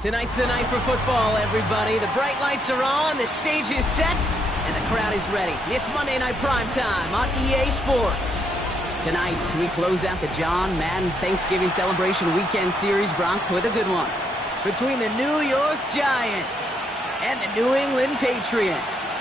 Tonight's the night for football, everybody. The bright lights are on, the stage is set, and the crowd is ready. It's Monday Night Primetime on EA Sports. Tonight, we close out the John Madden Thanksgiving Celebration Weekend Series, Bronc, with a good one. Between the New York Giants and the New England Patriots.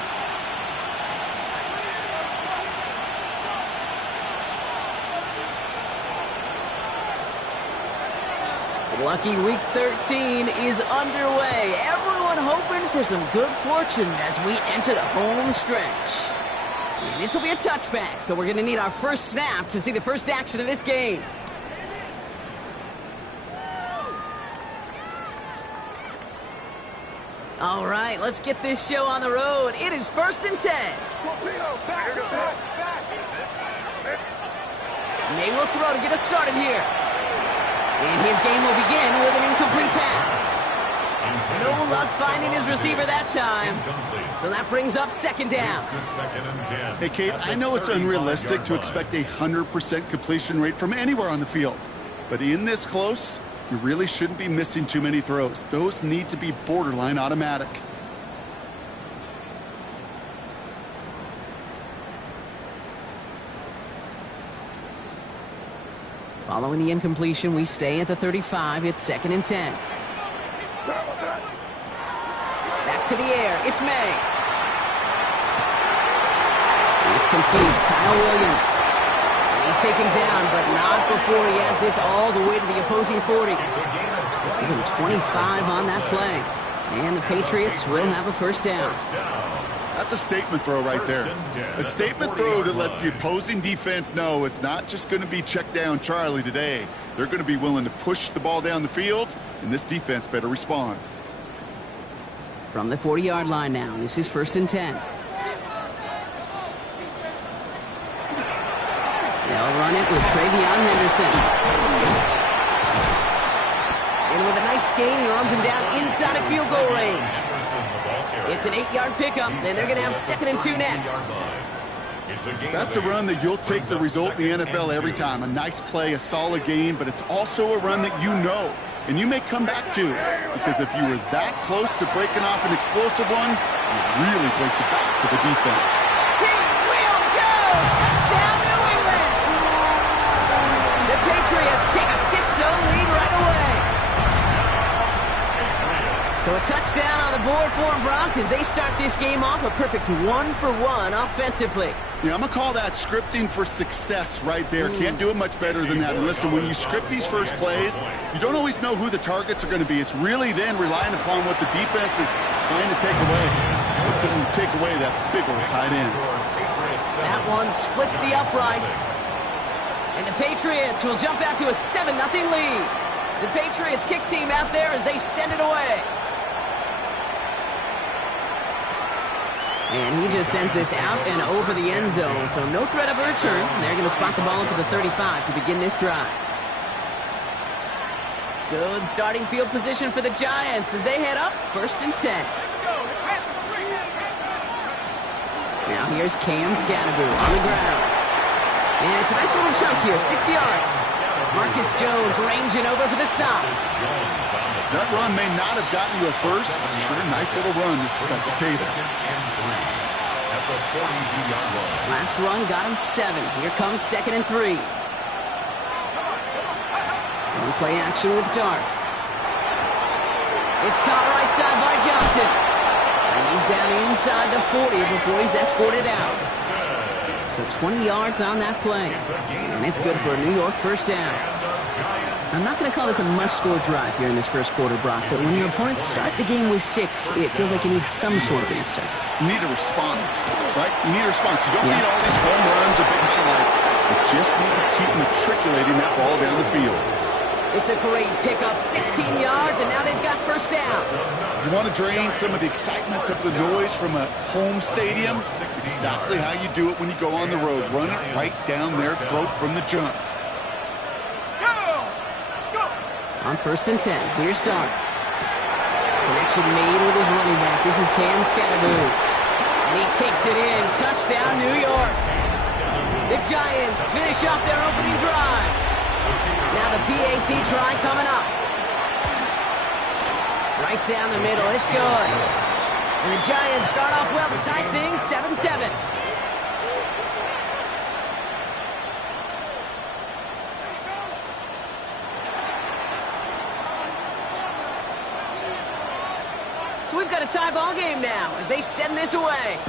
Lucky Week 13 is underway. Everyone hoping for some good fortune as we enter the home stretch. And this will be a touchback, so we're going to need our first snap to see the first action of this game. All right, let's get this show on the road. It is 1st and 10. And they will throw to get us started here. And his game will begin with an incomplete pass. No luck finding his receiver that time. So that brings up 2nd down. Hey, Kate, I know it's unrealistic to expect a 100% completion rate from anywhere on the field. But in this close, you really shouldn't be missing too many throws. Those need to be borderline automatic. Following the incompletion, we stay at the 35. It's 2nd and 10. Back to the air. It's May. It's complete. Kyle Williams. He's taken down, but not before he has this all the way to the opposing 40. Give him 25 on that play. And the Patriots will have a first down. That's a statement throw right there. A statement throw that lets the opposing defense know it's not just going to be check down Charlie today. They're going to be willing to push the ball down the field, and this defense better respond. From the 40-yard line now, this is 1st and 10. They'll run it with Travion Henderson. And with a nice gain, he runs him down inside of field goal range. It's an 8-yard pickup, and they're going to have 2nd and 2 next. That's a run that you'll take the result in the NFL every time. A nice play, a solid gain, but it's also a run that you know, and you may come back to. Because if you were that close to breaking off an explosive one, you really break the backs of the defense. He will go! Touchdown, New England! The Patriots take a 6-0 lead right away. So a touchdown on the board for them, Bronc, as they start this game off a perfect 1-for-1 offensively. Yeah, I'm going to call that scripting for success right there. Can't do it much better than that. And listen, when you script these first plays, you don't always know who the targets are going to be. It's really then relying upon what the defense is trying to take away. They couldn't take away that big old tight end. That one splits the uprights. And the Patriots will jump out to a 7-0 lead. The Patriots kick team out there as they send it away. And he just sends this out and over the end zone, so no threat of a return. They're going to spot the ball up at the 35 to begin this drive. Good starting field position for the Giants as they head up 1st and 10. Now here's Cam Scatterbo on the ground. And it's a nice little chunk here, 6 yards. Marcus Jones ranging over for the stop. That run may not have gotten you a first, but sure, nice little run to set the table. Last run got him 7. Here comes 2nd and 3. Going play action with Dart. It's caught right side by Johnson. And he's down inside the 40 before he's escorted out. So 20 yards on that play. And it's good for a New York first down. I'm not going to call this a must-score drive here in this first quarter, Brock, but when your opponents start the game with 6, it feels like you need some sort of answer. You need a response, right? You need a response. You don't need all these home runs or big highlights. You just need to keep matriculating that ball down the field. It's a great pickup, 16 yards, and now they've got first down. You want to drain some of the excitements of the noise from a home stadium? It's exactly how you do it when you go on the road. Run it right down their throat from the jump. On 1st and 10, here's Dart. Connection made with his running back. This is Cam Scatterbo. And he takes it in. Touchdown, New York. The Giants finish off their opening drive. Now the PAT try coming up. Right down the middle. It's good. And the Giants start off well to tie things 7-7. So we've got a tie ball game now as they send this away.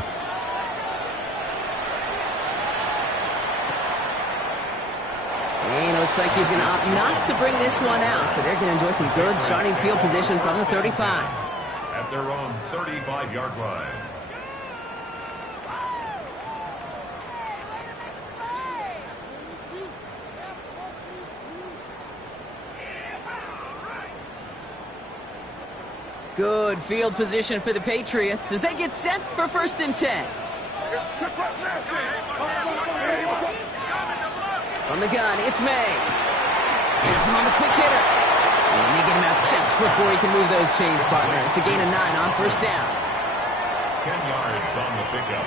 And it looks like he's going to opt not to bring this one out. So they're going to enjoy some good starting field position from the 35. At their own 35-yard line. Good field position for the Patriots as they get set for 1st and 10. From the gun, it's May. Here's him on the quick hitter. And they get him out just before he can move those chains, partner. It's a gain of 9 on 1st down. 10 yards on the pickup.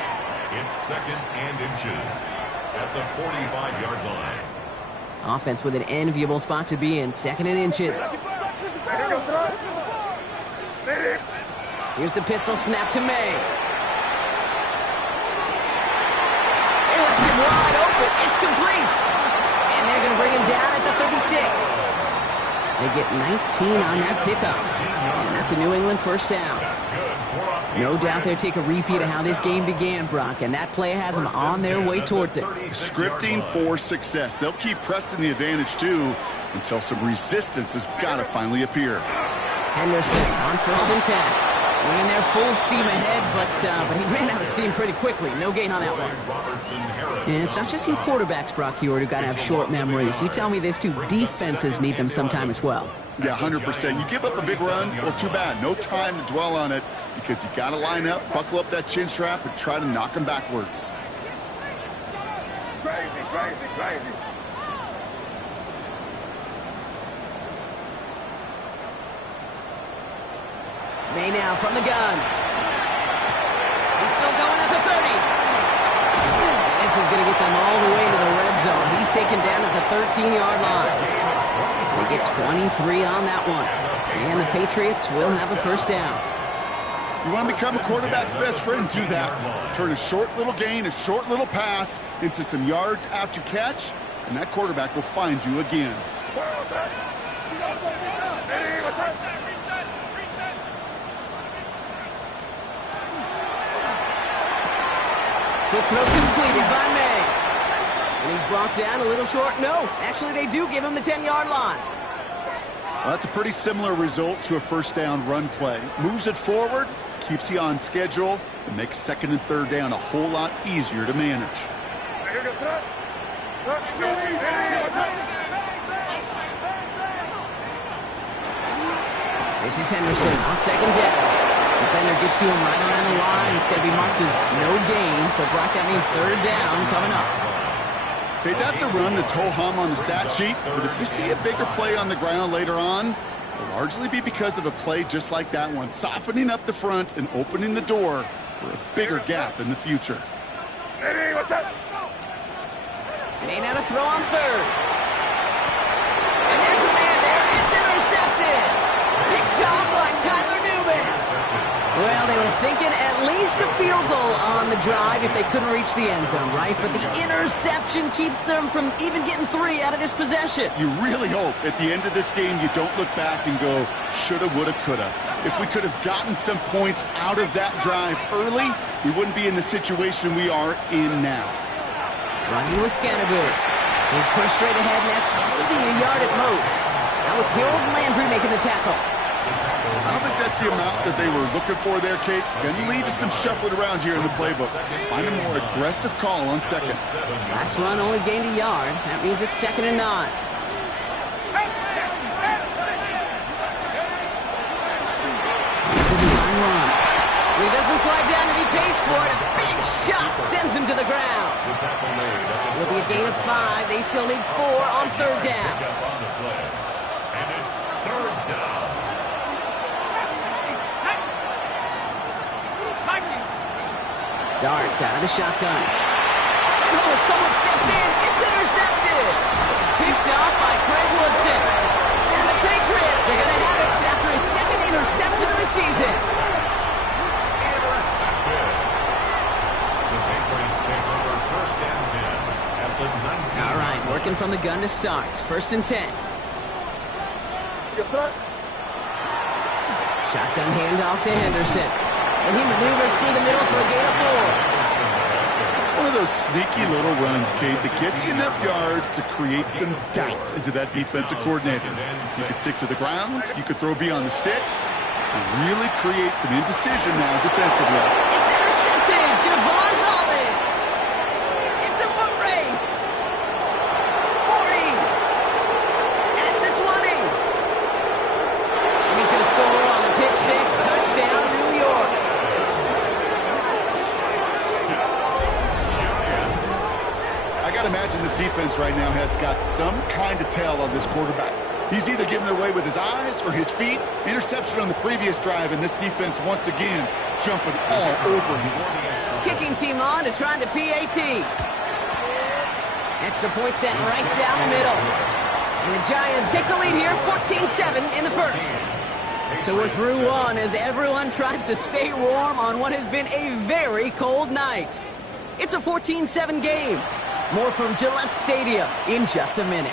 It's 2nd and inches at the 45-yard line. Offense with an enviable spot to be in, 2nd and inches. Here's the pistol snap to May. They left him wide open. It's complete. And they're going to bring him down at the 36. They get 19 on that pickup. And that's a New England 1st down. No doubt they'll take a repeat of how this game began, Brock. And that play has them on their way towards it. Scripting for success. They'll keep pressing the advantage, too, until some resistance has got to finally appear. Henderson on 1st and 10. Went in there full steam ahead, but he ran out of steam pretty quickly. No gain on that one. And it's not just you quarterbacks, Brock Huard, who got to have short memories. You tell me this too, defenses need them sometime as well. Yeah, 100%. You give up a big run, well, too bad. No time to dwell on it because you got to line up, buckle up that chin strap, and try to knock them backwards. Crazy. May now from the gun. He's still going at the 30. This is going to get them all the way to the red zone. He's taken down at the 13-yard line. They get 23 on that one. And the Patriots will have a 1st down. You want to become a quarterback's best friend? Do that. Turn a short little gain, a short little pass into some yards after catch, and that quarterback will find you again. Quick throw completed by May. And he's brought down a little short. No, actually they do give him the 10-yard line. Well, that's a pretty similar result to a 1st down run play. Moves it forward, keeps you on schedule, and makes 2nd and 3rd down a whole lot easier to manage. This is Henderson on 2nd down. Defender gets to him right around the line. It's going to be marked as no gain. So, Brock, that means 3rd down coming up. Okay, that's a run that's ho-hum on the stat sheet. But if you see a bigger play on the ground later on, it'll largely be because of a play just like that one, softening up the front and opening the door for a bigger gap in the future. May now to throw on 3rd. And there's a man there. It's intercepted. Picked off by Tyler Newman. Well, they were thinking at least a field goal on the drive if they couldn't reach the end zone, right? But the interception keeps them from even getting 3 out of this possession. You really hope at the end of this game you don't look back and go, shoulda, woulda, coulda. If we could have gotten some points out of that drive early, we wouldn't be in the situation we are in now. Running with Scannaboo. He's pushed straight ahead, and that's maybe a yard at most. That was Harold Landry making the tackle. I don't think that's the amount that they were looking for there, Kate. Going to lead to some shuffling around here in the playbook. Find a more aggressive call on 2nd. Last run only gained a yard. That means it's 2nd and 9. It's a design run. He doesn't slide down and he pays for it. A big shot sends him to the ground. It'll be a gain of 5. They still need 4 on 3rd down. And it's 3rd down. Darts out of the shotgun. And someone stepped in. It's intercepted. Picked off by Craig Woodson. And the Patriots are going to have it after his 2nd interception season. Intercepted. The Patriots take over 1st and 10 at the 19. All right, working from the gun to start. 1st and 10. Shotgun handoff to Henderson. And he maneuvers through the middle for a gain of 4. It's one of those sneaky little runs, Kate, that gets you enough yards to create some doubt into that defensive coordinator. You could stick to the ground, you could throw beyond the sticks, and really create some indecision now defensively. It's intercepted! Javon Holland! It's a foot race! 40! At the 20! And he's going to score on the pick 6. Touchdown, New York! I got to imagine this defense right now has got some kind of tell on this quarterback. He's either giving it away with his eyes or his feet. Interception on the previous drive, and this defense once again jumping all over him. Kicking team on to try the PAT. Extra point sent right down the middle. And the Giants take the lead here, 14-7 in the first. So we're through one as everyone tries to stay warm on what has been a very cold night. It's a 14-7 game. More from Gillette Stadium in just a minute.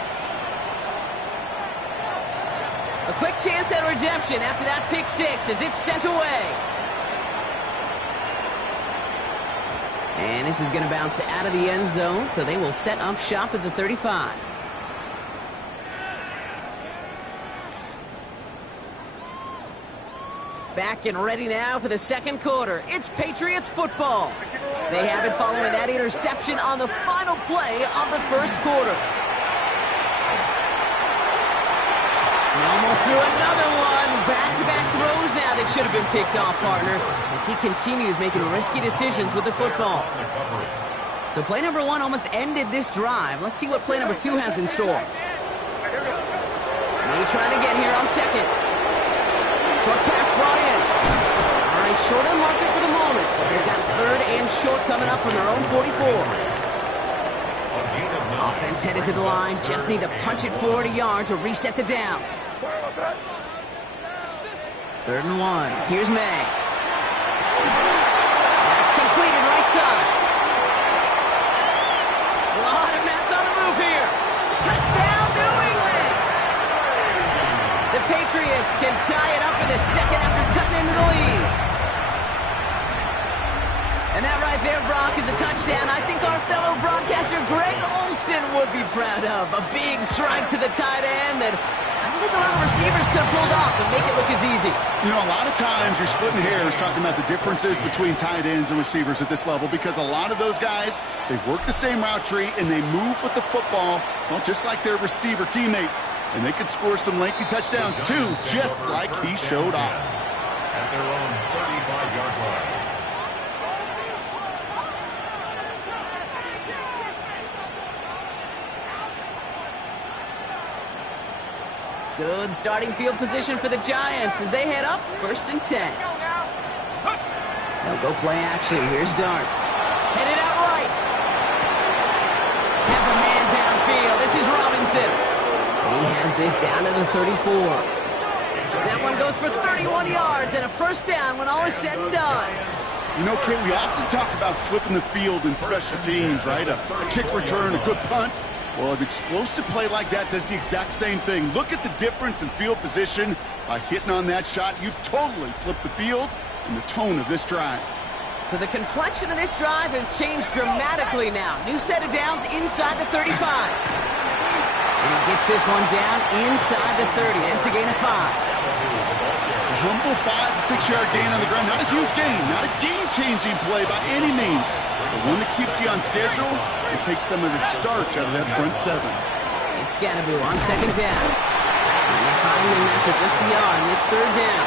A quick chance at redemption after that pick 6 as it's sent away. And this is going to bounce out of the end zone, so they will set up shop at the 35. Back and ready now for the second quarter. It's Patriots football. They have it following that interception on the final play of the first quarter. He almost threw another one. Back-to-back throws now that should have been picked off, partner, as he continues making risky decisions with the football. So play number 1 almost ended this drive. Let's see what play number 2 has in store. May trying to get here on second. Short pass brought in. All right, short on market for the moment, but they've got 3rd and short coming up from their own 44. Offense headed to the line. Just need to punch it forward a yard to reset the downs. 3rd and 1. Here's May. That's completed right side. A lot of mess on the move here. Touchdown, New England! The Patriots can tie it up in the second after cutting into the lead. And that right there, Brock, is a touchdown I think our fellow broadcaster Greg Olsen would be proud of. A big strike to the tight end that I don't think a lot of receivers could have pulled off and make it look as easy. You know, a lot of times you're splitting hairs talking about the differences between tight ends and receivers at this level because a lot of those guys, they work the same route tree and they move with the football, well, just like their receiver teammates. And they can score some lengthy touchdowns too, just like he showed off. At their own 35-yard line. Good starting field position for the Giants as they head up 1st and 10. They'll go play action. Here's Dart. Headed out right. Has a man downfield. This is Robinson. And he has this down to the 34. That one goes for 31 yards and a first down when all is said and done. You know, Kate, we often talk about flipping the field in special teams, right? A kick return, a good punt. Well, an explosive play like that does the exact same thing. Look at the difference in field position. By hitting on that shot, you've totally flipped the field and the tone of this drive. So the complexion of this drive has changed dramatically now. New set of downs inside the 35. And he gets this one down inside the 30. That's a gain of 5. A humble 5 to 6 yard gain on the ground. Not a huge gain, not a game-changing play by any means. But one that keeps you on schedule and takes some of the starch out of that front 7. It's Scatteroo on second down. And they find him after just a yard, and it's 3rd down.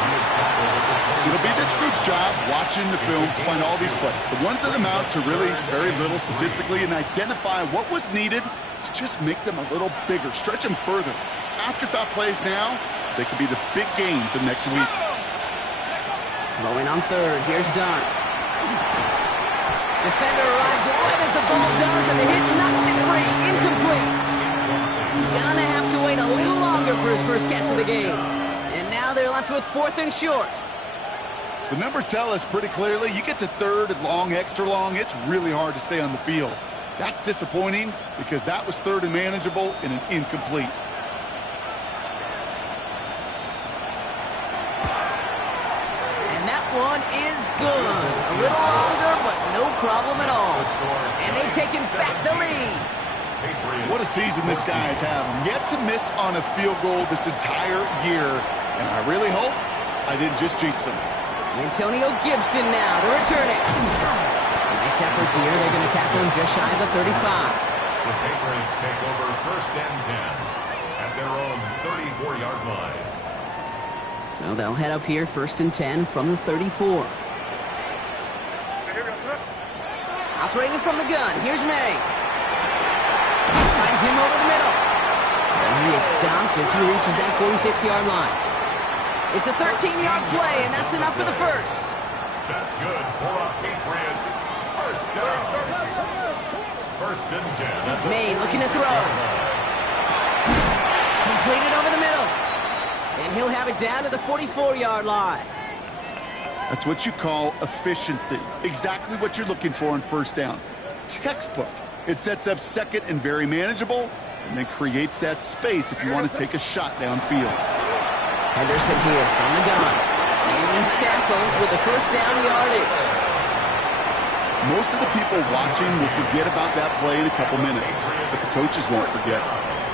It'll be this group's job watching the film to find all these plays. The ones that amount to really very little statistically and identify what was needed to just make them a little bigger, stretch them further. Afterthought plays now, they could be the big gains of next week. Going on 3rd, here's Dart. Defender arrives right as the ball does, and the hit knocks it free. Incomplete. Gonna have to wait a little longer for his first catch of the game. And now they're left with 4th and short. The numbers tell us pretty clearly, you get to third and long, extra long, it's really hard to stay on the field. That's disappointing because that was third and manageable and an incomplete. And that one is good. A little longer, but no problem at all. And they've taken back the lead. What a season this guy's having. Yet to miss on a field goal this entire year. And I really hope I didn't just jinx him. Antonio Gibson now to return it. Nice effort here. They're going to tackle him just shy of the 35. The Patriots take over first and 10 at their own 34-yard line. So they'll head up here first and 10 from the 34. Operating from the gun. Here's May. Finds him over the middle. And he is stopped as he reaches that 46-yard line. It's a 13-yard play, and that's enough for the first. That's good for the Patriots. First down. First and 10. May looking to throw. Completed over the middle. And he'll have it down to the 44-yard line. That's what you call efficiency. Exactly what you're looking for on first down. Textbook. It sets up second and very manageable, and then creates that space if you want to take a shot downfield. Henderson here from the gun. And he's tackled with the first down yardage. Most of the people watching will forget about that play in a couple minutes, but the coaches won't forget.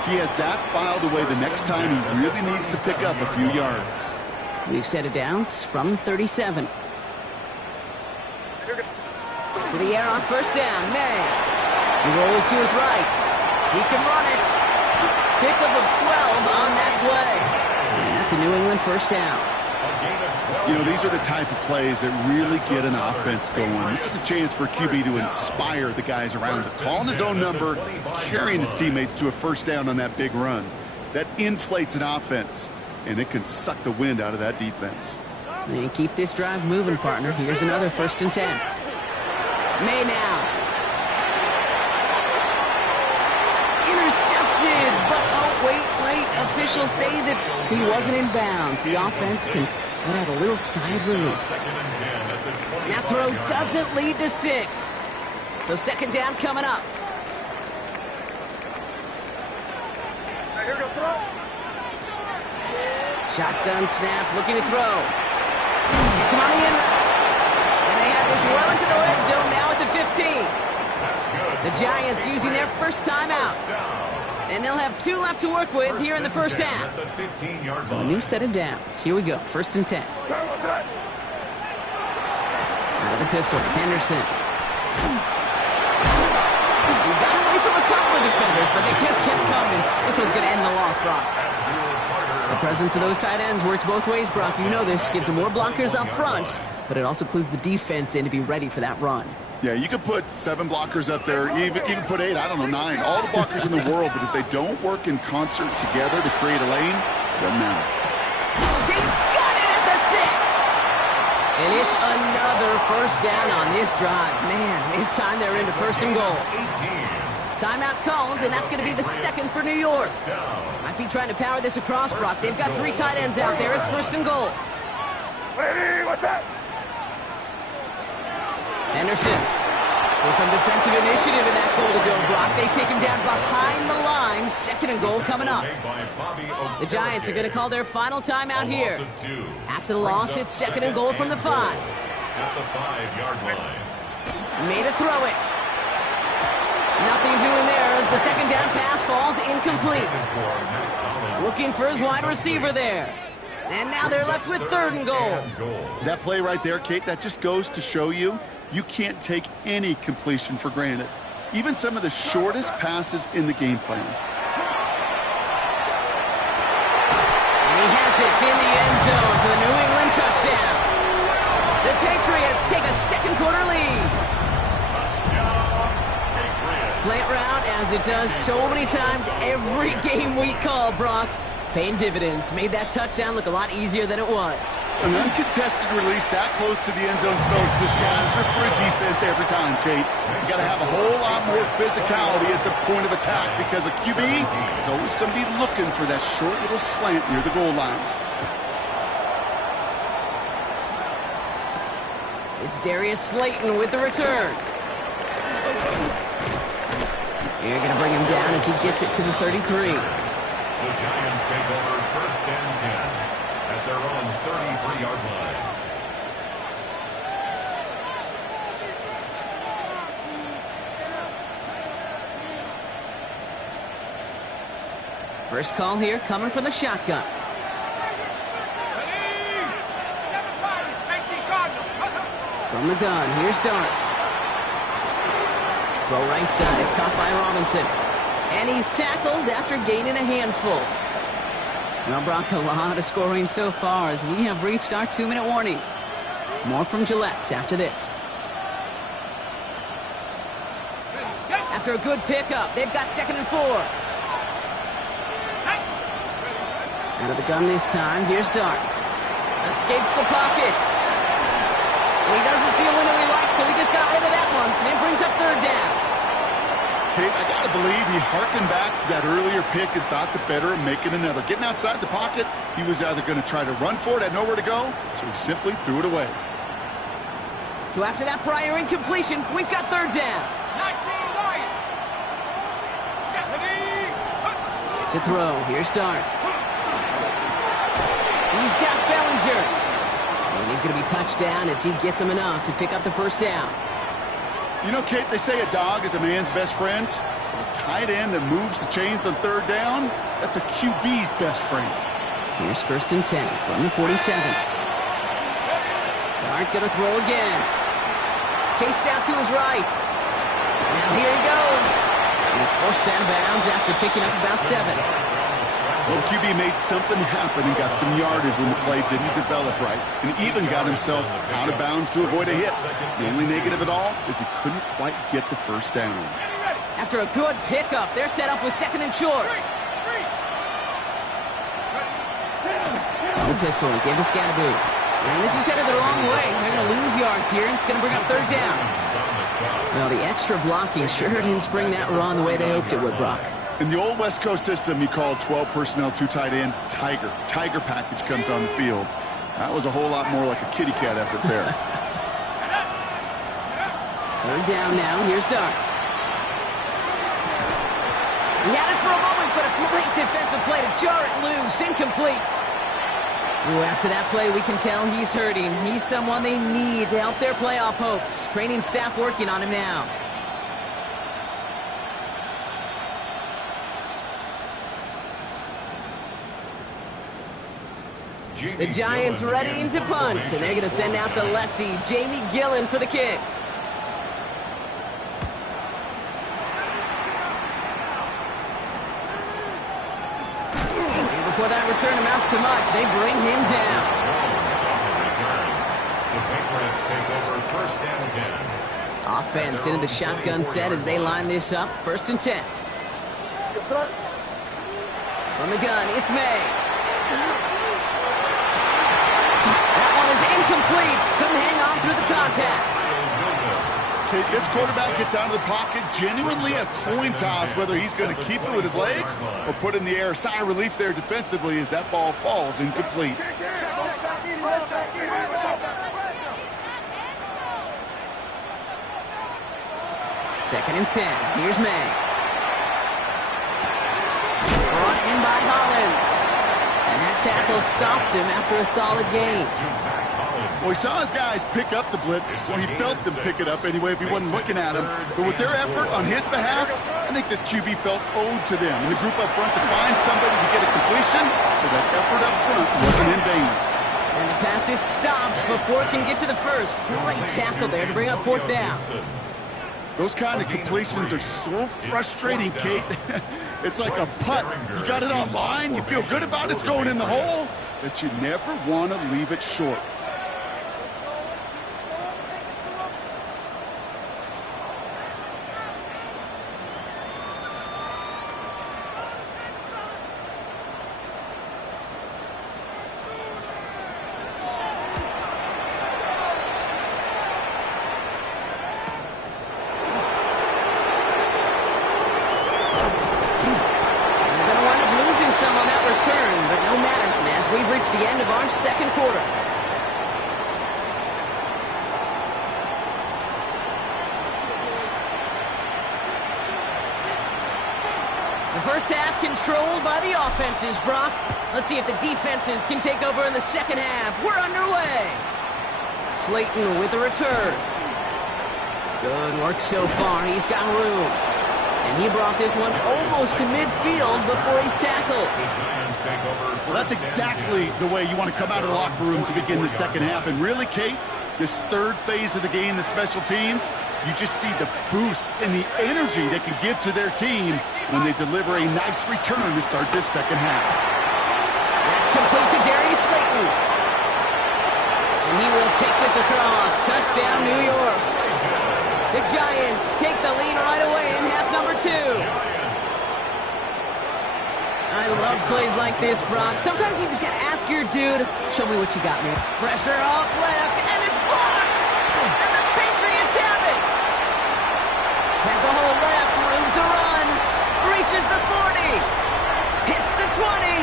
He has that filed away the next time he really needs to pick up a few yards. We've set it down from 37. To the air on first down, May. He rolls to his right. He can run it. Pickup of 12 on that play. And that's a New England first down. You know, these are the type of plays that really get an offense going. This is a chance for QB to inspire the guys around him. Calling his own number, carrying his teammates to a first down on that big run. That inflates an offense, and it can suck the wind out of that defense. And keep this drive moving, partner. Here's another first and 10. May now. Intercepted, but oh, wait. Officials say that he wasn't in bounds. The offense can let out a little sigh of relief. That throw doesn't lead to 6. So second down coming up. Shotgun snap, looking to throw. It's him on the in route. And they have this well into the red zone now at the 15. The Giants using their first timeout. And they'll have 2 left to work with here in the first half. So a new set of downs. Here we go. First and 10. Out of the pistol. Henderson. We got away from a couple of defenders, but they just kept coming. This one's going to end the loss, Brock. The presence of those tight ends works both ways, Brock. You know this. Gives them more blockers up front, but it also clues the defense in to be ready for that run. Yeah, you could put 7 blockers up there, even put 8, I don't know, 9. All the blockers in the world, but if they don't work in concert together to create a lane, it doesn't matter. He's got it at the 6! And it's another first down on this drive. Man, this time they're into first and goal. Timeout called, and that's going to be the second for New York. Might be trying to power this across, Brock. They've got 3 tight ends out there. It's first and goal. What's that? Henderson. So some defensive initiative in that goal to go, Brock. They take him down behind the line. Second and goal coming up. The Giants are going to call their final timeout here. After the loss, it's second and goal from the 5. At the 5-yard line. Made a throw it. Nothing doing there as the second down pass falls incomplete. Looking for his wide receiver there. And now they're left with third and goal. That play right there, Kate, that just goes to show you can't take any completion for granted. Even some of the shortest passes in the game plan. And he has it in the end zone for the New England touchdown. The Patriots take a second quarter lead. Touchdown, Patriots. Slant route, as it does so many times every game we call, Brock. Paying dividends. Made that touchdown look a lot easier than it was. An uncontested release that close to the end zone spells disaster for a defense every time, Kate. You got to have a whole lot more physicality at the point of attack because a QB is always going to be looking for that short little slant near the goal line. It's Darius Slayton with the return. You're going to bring him down as he gets it to the 33. The Giants take over 1st and 10 at their own 33-yard line. First call here coming from the shotgun. From the gun, here's Dart. Throw right side is caught by Robinson. And he's tackled after gaining a handful. Well, Brock, a lot of scoring so far as we have reached our 2-minute warning. More from Gillette after this. After a good pickup, they've got 2nd and 4. Out of the gun this time, here's Dart. Escapes the pocket. And he doesn't see a window he likes, so he just got rid of that one. And it brings up 3rd down. Kate, I got to believe he harkened back to that earlier pick and thought the better of making another. Getting outside the pocket, he was either going to try to run for it, had nowhere to go, so he simply threw it away. So after that prior incompletion, we've got 3rd down. 19 Lions. To throw, here's Dart. He's got Bellinger. And he's going to be touched down as he gets him enough to pick up the 1st down. You know, Kate, they say a dog is a man's best friend. A tight end that moves the chains on 3rd down, that's a QB's best friend. Here's 1st and 10 from the 47. Dart going to throw again. Chased out to his right. Now here he goes. And he's forced out of bounds after picking up about 7. Well, the QB made something happen and got some yardage when the play didn't develop right, and even got himself out of bounds to avoid a hit. The only negative at all is he couldn't quite get the 1st down. After a good pickup, they're set up with 2nd and short. No pistol, give to Scatterboo. And this is headed the wrong way. They're going to lose yards here, and it's going to bring up 3rd down. Well, the extra blocking sure didn't spring that run the way they hoped it would, Brock. In the old West Coast system, you called 12 personnel, 2 tight ends, Tiger. Tiger package comes on the field. That was a whole lot more like a kitty cat effort there. 3rd down now. Here's Dart. He had it for a moment, but a great defensive play to jar it loose. Incomplete. Ooh, after that play, we can tell he's hurting. He's someone they need to help their playoff hopes. Training staff working on him now. The Giants readying to punt, and they're going to send out the lefty, Jamie Gillen, for the kick. And before that return amounts to much, they bring him down. The Patriots take over 1st and 10. Offense into the shotgun set as they line this up. 1st and 10. From the gun, it's May. Incomplete. Couldn't hang on through the contact. Okay, this quarterback gets out of the pocket, genuinely a coin toss whether he's going to keep it with his legs or put it in the air. Sigh of relief there defensively as that ball falls incomplete. 2nd and 10. Here's May. Brought in by Hollins. And that tackle stops him after a solid gain. Well, he saw his guys pick up the blitz. Well, he felt them pick it up anyway if he wasn't looking at him. But with their effort on his behalf, I think this QB felt owed to them. And the group up front to find somebody to get a completion, so that effort up front wasn't in vain. And the pass is stopped before it can get to the 1st. Great tackle there to bring up 4th down. Those kind of completions are so frustrating, Kate. It's like a putt. You got it on line, you feel good about it's going in the hole, but you never want to leave it short. The end of our 2nd quarter. The first half controlled by the offenses, Brock. Let's see if the defenses can take over in the second half. We're underway. Slayton with a return. Good work so far. He's got room. And he brought this one almost to midfield before he's tackled. Well, that's exactly the way you want to come out of the locker room to begin the second half. And really, Kate, this third phase of the game, the special teams, you just see the boost and the energy they can give to their team when they deliver a nice return to start this second half. That's complete to Darius Slayton. And he will take this across. Touchdown, New York. The Giants take the lead right away in half number 2. I love plays like this, Brock. Sometimes you just got to ask your dude, show me what you got, man. Pressure off left, and it's blocked! And the Patriots have it! Has a hole left, room to run. Reaches the 40. Hits the 20.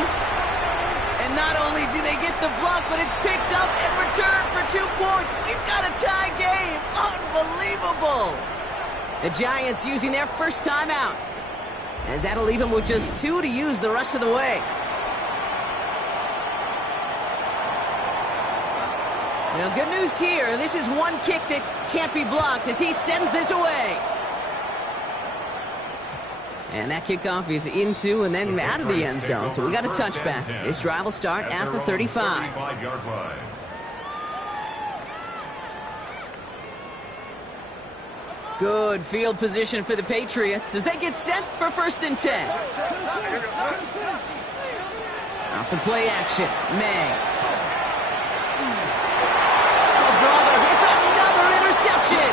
And not only do they get the block, but it's picked up and returned for 2 points. We've got a tie game. Unbelievable. The Giants using their first timeout, as that'll leave them with just 2 to use the rest of the way. Now, good news here. This is one kick that can't be blocked as he sends this away. And that kickoff is into and then out of the end zone. So we got a touchback. This drive will start at the 35. Good field position for the Patriots as they get set for 1st and 10. Off the play action, May. Oh, brother, it's another interception.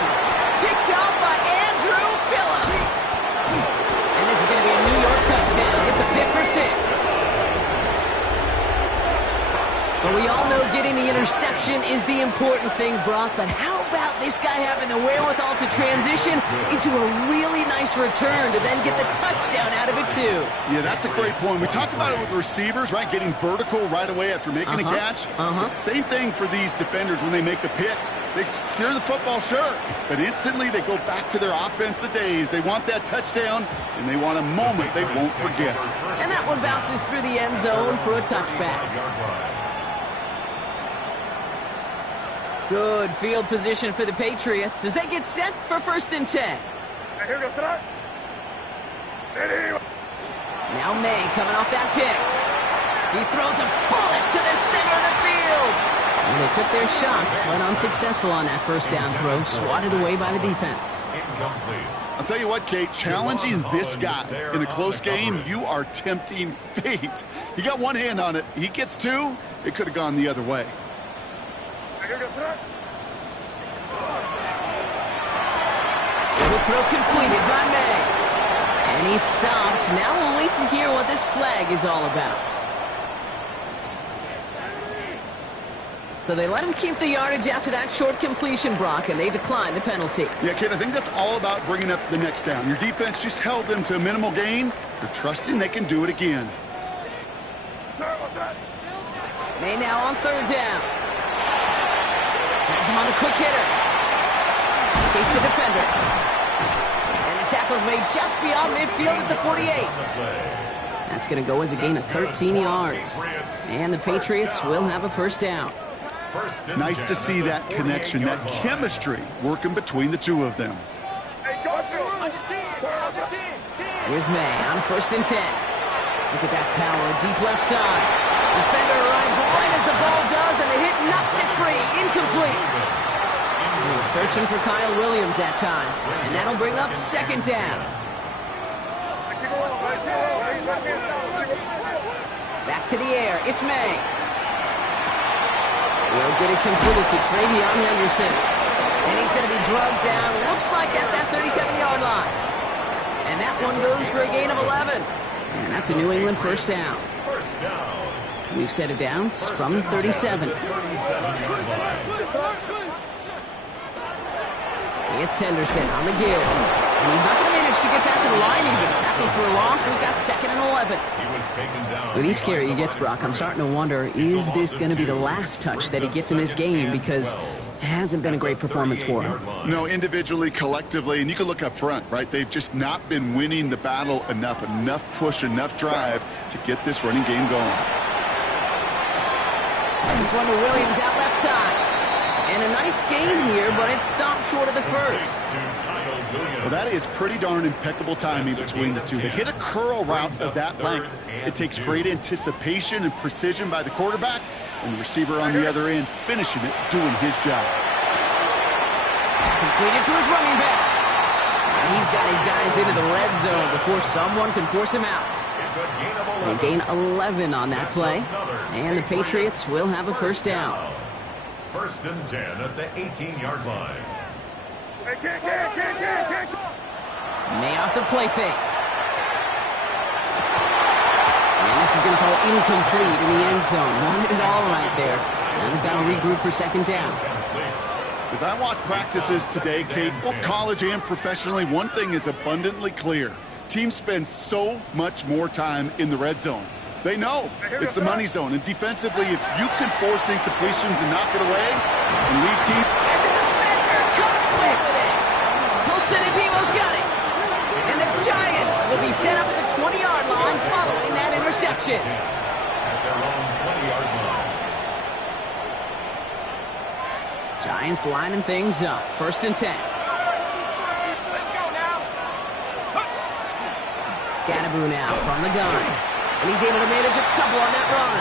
Picked up by Andrew Phillips. And this is going to be a New York touchdown. It's a pick for 6. But we all know getting the interception is the important thing, Brock. But how about this guy having the wherewithal to transition into a really nice return to then get the touchdown out of it, too? Yeah, that's a great point. We talk about it with receivers, right? Getting vertical right away after making a catch. Same thing for these defenders when they make a pick. They secure the football, sure, but instantly they go back to their offensive days. They want that touchdown, and they want a moment they won't forget. And that one bounces through the end zone for a touchback. Good field position for the Patriots as they get set for 1st and 10. Now May coming off that pick. He throws a bullet to the center of the field. And they took their shots, but unsuccessful on that first down throw, swatted away by the defense. I'll tell you what, Kate, challenging this guy in a close game, you are tempting fate. He got one hand on it. He gets 2. It could have gone the other way. The throw completed by May. And he's stopped. Now we'll wait to hear what this flag is all about. So they let him keep the yardage after that short completion, Brock, and they decline the penalty. Yeah, Kate, I think that's all about bringing up the next down. Your defense just held them to a minimal gain. They're trusting they can do it again. May now on 3rd down. Has him on the quick hitter. Escapes the defender. And the tackle's made just beyond midfield at the 48. That's going to go as a gain of 13 yards. And the Patriots will have a 1st down. Nice to see that connection, that chemistry working between the 2 of them. Here's May on 1st and 10. Look at that power, deep left side. Defender arrives right as the ball does, and the hit knocks it free. Incomplete. He's searching for Kyle Williams that time, and that'll bring up 2nd down. Back to the air. It's May. He'll get it completed to Travion Henderson. And he's going to be drugged down, looks like at that 37-yard line. And that one goes for a gain of 11. And that's a New England 1st down. We've set it down from the 37. It's Henderson on the give. And he's not going to manage to get back to the line even. Tackled for a loss. We've got 2nd and 11. With each carry he gets, Brock, I'm starting to wonder, is this going to be the last touch that he gets in this game? Because it hasn't been a great performance for him. No, individually, collectively, and you can look up front, right? They've just not been winning the battle enough push, enough drive to get this running game going. This one to Williams out left side. And a nice game here, but it stopped short of the first. Well, that is pretty darn impeccable timing between the two. They hit a curl route of that length. It takes great anticipation and precision by the quarterback, and the receiver on the other end finishing it, doing his job. Completed to his running back. And he's got his guys into the red zone before someone can force him out. They gain 11 on that play, and the Patriots will have a first down. 1st and 10 at the 18-yard line. May off the play fake. And this is going to call incomplete in the end zone. Wanted it all right there. And they've got to regroup for 2nd down. As I watch practices today, Kate, both college and professionally, one thing is abundantly clear. Teams spend so much more time in the red zone. They know it's the money zone. And defensively, if you can force incompletions and knock it away and leave teams... And the defender comes away with it. Colson and Devo's got it. And the Giants will be set up at the 20-yard line following that interception. At their own 20-yard line. Giants lining things up. 1st and 10. Let's go now. Scatterboo now from the gun. And he's able to manage a couple on that run.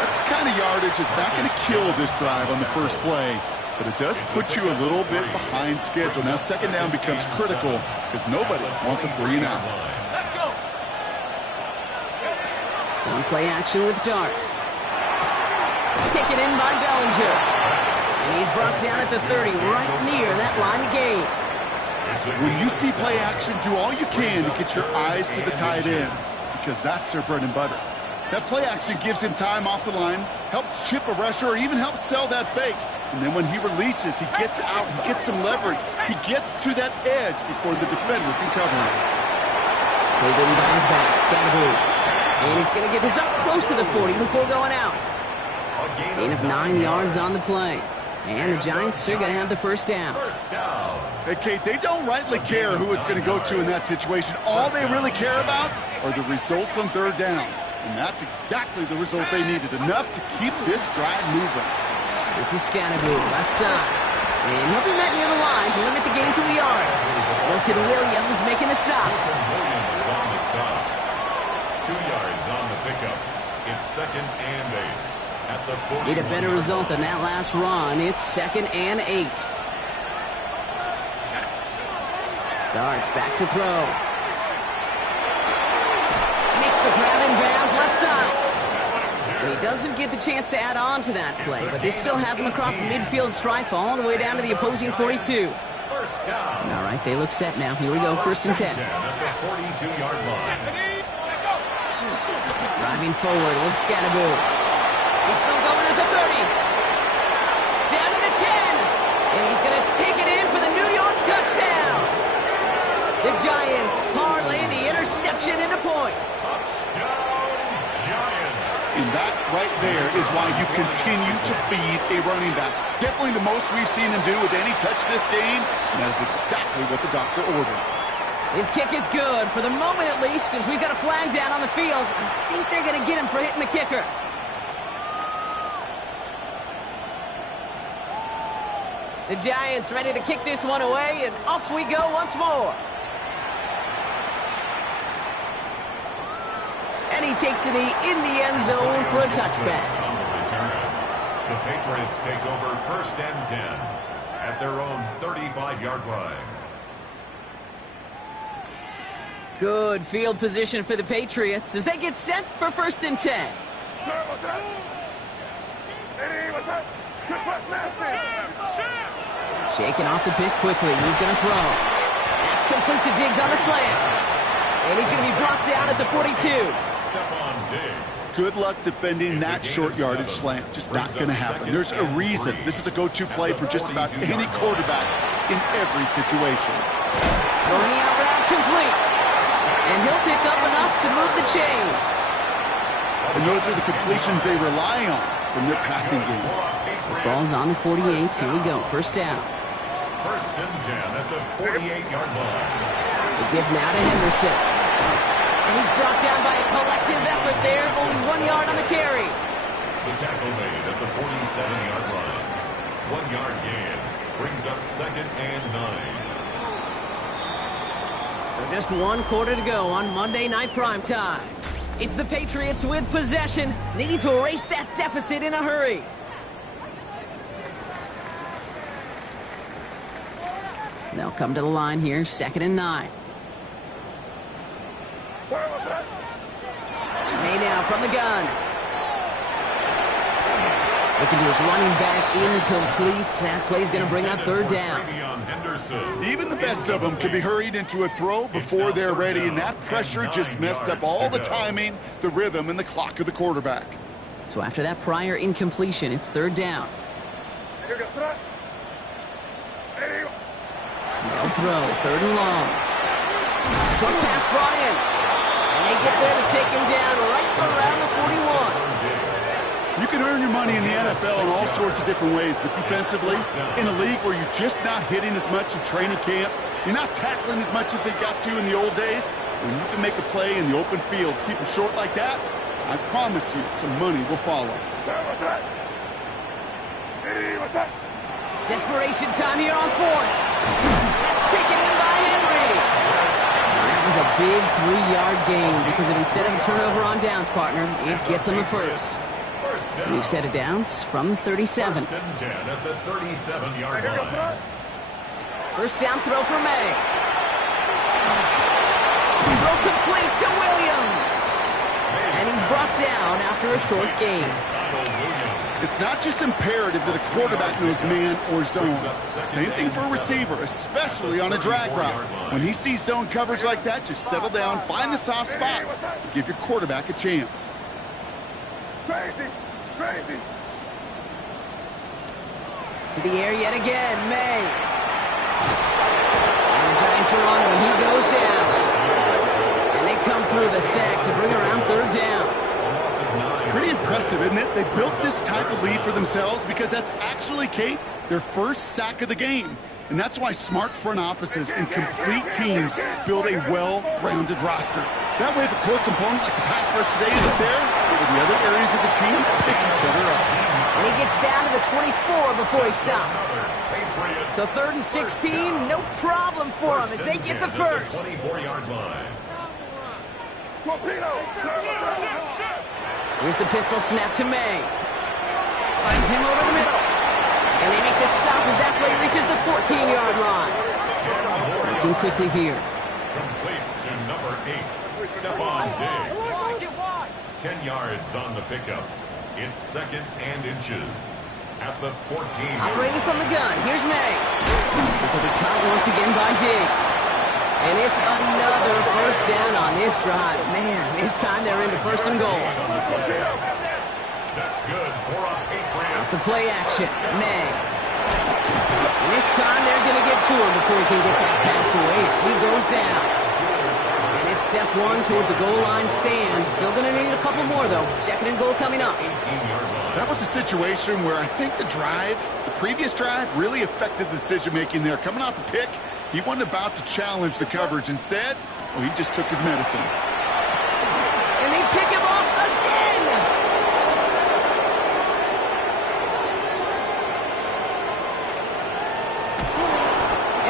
That's the kind of yardage that's not going to kill this drive on the first play, but it does put you a little bit behind schedule. Now 2nd down becomes critical because nobody wants a 3 and out. Let's go. On play action with Dart. Taken in by Bellinger. And he's brought down at the 30, right near that line of gain. When you see play action, do all you can to get your eyes to the tight end, because that's their bread and butter. That play action gives him time off the line, helps chip a rusher, or even helps sell that fake. And then when he releases, he gets out, he gets some leverage. He gets to that edge before the defender can cover him. Pulled in by his back, Scatterboo. And he's going to get this up close to the 40 before going out. Gain of 9 yards on the play. And the Giants are going to have the first down. Hey, Kate, they don't rightly care who it's going to go to in that situation. All they really care about are the results on 3rd down. And that's exactly the result they needed. Enough to keep this drive moving. This is Scatterboo, left side. And he'll be met near the line to limit the gain to a yard. Milton Williams making the stop. Williams on the stop. 2 yards on the pickup. It's 2nd and 8. At the 40. Need a better result than that last run. It's 2nd and 8. Darts back to throw. Makes the grab in bounds left side. And he doesn't get the chance to add on to that play, but this still has him across the midfield stripe all the way down to the opposing 42. All right, they look set now. Here we go, 1st and 10. At the 42-yard line. Driving forward with Scatterboo. He's still going at the 30. Down to the 10. And he's going to take it in for the New York touchdown. The Giants parlay the interception into points. Touchdown, Giants. And that right there is why you continue to feed a running back. Definitely the most we've seen him do with any touch this game. And that is exactly what the doctor ordered. His kick is good, for the moment at least, as we've got a flag down on the field. I think they're going to get him for hitting the kicker. The Giants ready to kick this one away, and off we go once more. And he takes it in the end zone for a touchback. On the return, the Patriots take over 1st and 10 at their own 35-yard line. Good field position for the Patriots as they get set for 1st and 10. What's up? Hey, what's up? Good foot, last Shaking off the pick quickly. He's going to throw. That's complete to Diggs on the slant. And he's going to be brought down at the 42. Stephon Diggs. Good luck defending that short yardage slant. Just not going to happen. There's a reason. This is a go-to play for just about any quarterback in every situation. Throwing the out route complete. And chains. And those are the completions they rely on from their passing game. Ball's on the 48. Here we go. First down. First and 10 at the 48-yard line. The give now to Henderson. And he's brought down by a collective effort there. Only 1 yard on the carry. The tackle made at the 47-yard line. 1 yard gain brings up second and 9. So just 1 quarter to go on Monday Night Primetime. It's the Patriots with possession, needing to erase that deficit in a hurry. They'll come to the line here, second and 9. May now from the gun. Looking to his running back, incomplete. That play's going to bring up third down. Even the best of them can be hurried into a throw before they're ready, and that pressure just messed up all the timing, the rhythm, and the clock of the quarterback. So after that prior incompletion, it's third down. They'll throw, third and long. Short pass brought in. And they get there to take him down right around the 41. You can earn your money in the NFL in all sorts of different ways, but defensively, in a league where you're just not hitting as much in training camp, you're not tackling as much as they got to in the old days, when you can make a play in the open field, keep them short like that, I promise you some money will follow. Desperation time here on fourth. That's taken in by Henry. That was a big 3-yard gain because of instead of a turnover on downs, partner, it gets them a first. New set of downs from the 37. First and 10 at the 37-yard line. First down throw for May. Throw complete to Williams. And he's brought down after a short gain. It's not just imperative that a quarterback knows man or zone. Same thing for a receiver, especially on a drag route. When he sees zone coverage like that, just settle down, find the soft spot, and give your quarterback a chance. Crazy. To the air yet again, May. And the Giants are on him, and he goes down. And they come through the sack to bring around third down. It's pretty impressive, isn't it? They built this type of lead for themselves because that's actually, Kate, their first sack of the game. And that's why smart front offices and complete teams build a well-rounded roster. That way, if a core component like the pass rush today isn't there, the other areas of the team pick each other up. And he gets down to the 24 before he stops. So third and 16, no problem for him as they get the first. 24-yard line. Here's the pistol snap to May. Finds him over the middle. And they make the stop as that play reaches the 14-yard line. Looking quickly here. Complete to number 8, Stephon Diggs. 10 yards on the pickup. It's second and inches at the 14. Operating from the gun, here's May. This will be caught once again by Diggs. And it's another first down on this drive. Man, this time they're into first and goal. That's good for a Patriots. Off the play action, May. And this time they're going to get to him before he can get that pass away as he goes down. And it's step one towards a goal line stand. Still going to need a couple more, though. Second and goal coming up. That was a situation where I think the previous drive, really affected the decision-making there. Coming off a pick, he wasn't about to challenge the coverage. Instead, well, he just took his medicine. And they pick him off again!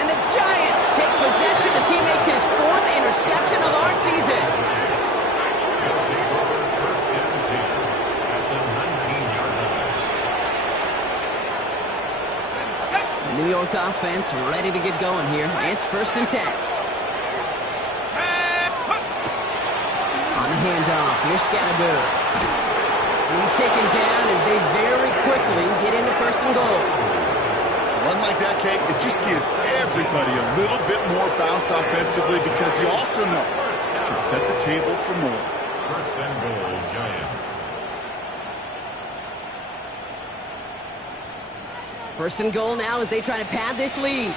And the Giants take possession as he makes his 4th interception of our season. First and 10 at the 19-yard line. The New York offense ready to get going here. It's first and 10. On the handoff, here's Scattergood. And he's taken down as they very quickly get into first and goal. A run like that, Kate, it just gives everybody a little bit more bounce offensively because you also know it can set the table for more. First and goal, Giants. First and goal now as they try to pad this lead.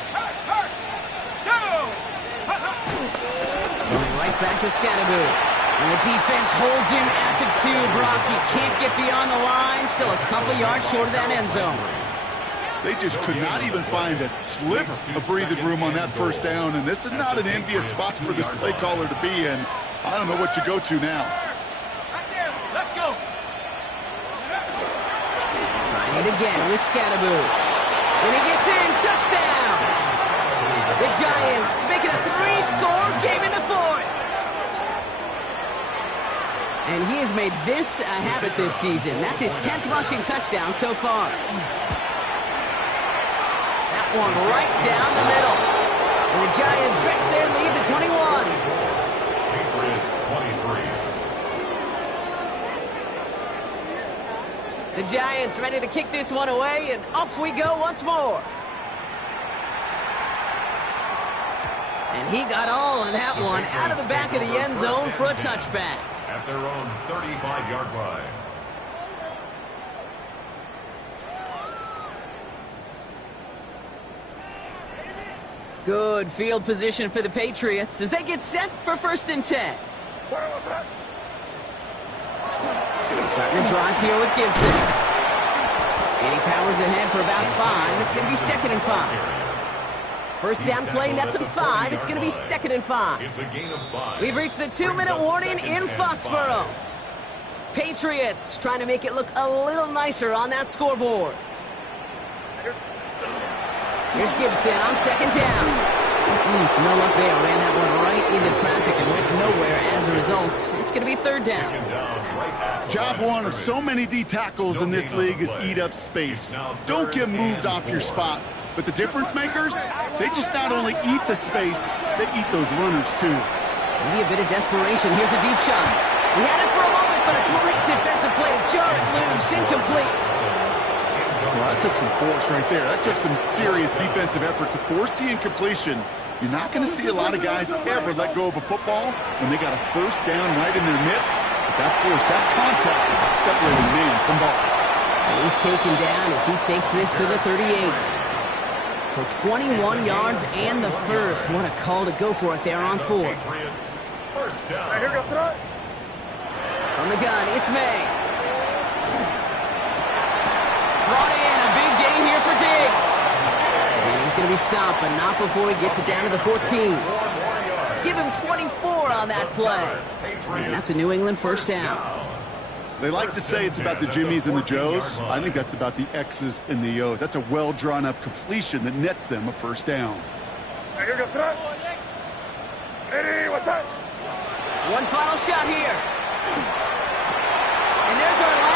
Going right back to Scattergood. And the defense holds him at the 2, Brock. He can't get beyond the line. Still a couple yards short of that end zone. They just could not even find a sliver of breathing room on that first down, and this is not an envious spot for this play caller to be in. I don't know what you go to now. Let's go. Trying it again with Scatterboo. When he gets in, touchdown! The Giants making a 3-score game in the 4th. And he has made this a habit this season. That's his 10th rushing touchdown so far. That one right down the middle. And the Giants stretch their lead to 21. Patriots 23. The Giants ready to kick this one away, and off we go once more. And he got all of that one out of the back of the end zone for a touchback. At their own 35-yard line. Good field position for the Patriots as they get set for 1st and 10. Starting to drive here with Gibson. And he powers ahead for about 5. It's going to be 2nd and 5. First down play nets him 5. It's going to be 2nd and 5. It's a gain of 5. We've reached the 2-minute warning in Foxborough. Patriots trying to make it look a little nicer on that scoreboard. Here's Gibson on 2nd down. No luck there. Ran that one right into traffic and went nowhere as a result. It's going to be 3rd down. Job one of so many D tackles in this league is eat up space. Don't get moved off your spot. But the difference makers, they just not only eat the space, they eat those runners too. Maybe a bit of desperation. Here's a deep shot. He had it for a moment, but a great defensive play to jar it loose. Incomplete. Well, that took some force right there. That took some serious defensive effort to force the incompletion. You're not going to see a lot of guys ever let go of a football when they got a first down right in their midst. But that force, that contact, separating man from ball. And he's taken down as he takes this to the 38. So 21 yards and the first. What a call to go for it there on 4. Patriots, first down. From the gun, it's May. Brought in a big gain here for Diggs. And he's going to be stopped, but not before he gets it down to the 14. Give him 24 on that play. And that's a New England first down. They like to say it's about the Jimmies and the Joes. I think that's about the X's and the O's. That's a well-drawn-up completion that nets them a first down. One final shot here. And there's our